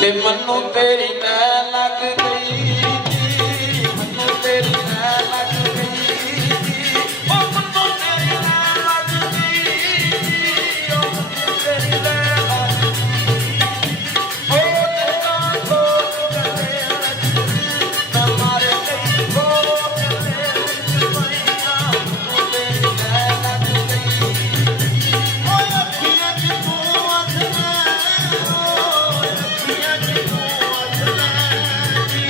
ਤੇ ਮੈਨੂੰ ਤੇਰੀ ਲੈ ਲੱਗ ਗਈ ਜੀ, ਮੈਨੂੰ ਤੇਰੀ ਲੈ ਲੱਗ ਗਈ ਜੀ, ਓ ਮੈਨੂੰ ਤੇਰੀ ਲੈ ਲੱਗ ਗਈ ਜੀ, ਓ ਮੈਨੂੰ ਤੇਰੀ ਲੈ ਲੱਗ ਗਈ। ਓ ਤੇਰਾ ਲੋਕ ਗਲੇ ਵਿੱਚ ਮੈਂ ਮਾਰੇ ਗਈ, ਹੋ ਗਲੇ ਵਿੱਚ ਪਈਆਂ, ਮੈਨੂੰ ਤੇਰੀ ਲੈ ਲੱਗ ਗਈ। ਓ ਅੱਖੀਆਂ ਚ ਤੂੰ ਅੱਖ ਲੈ, ਓ ਅੱਖੀਆਂ ਚ ਤੂੰ ਅੱਖ ਲੈ ਜੀ,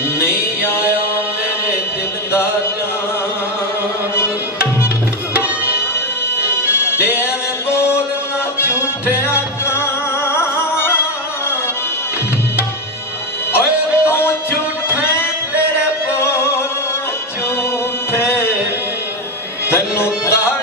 ਨਹੀਂ ਆਇਆ ਮੇਰੇ ਦਿਲ ਦਾ ਜਾਨ ਤੇ ਐਵੇਂ ਬੋਲਣਾ ਝੂਠਿਆ ਕਾਂ ਓਏ ਤੂੰ ਝੂਠੇ ਤੇਰੇ ਬੋਲ ਝੂਠੇ ਤੈਨੂੰ ਤਾਂ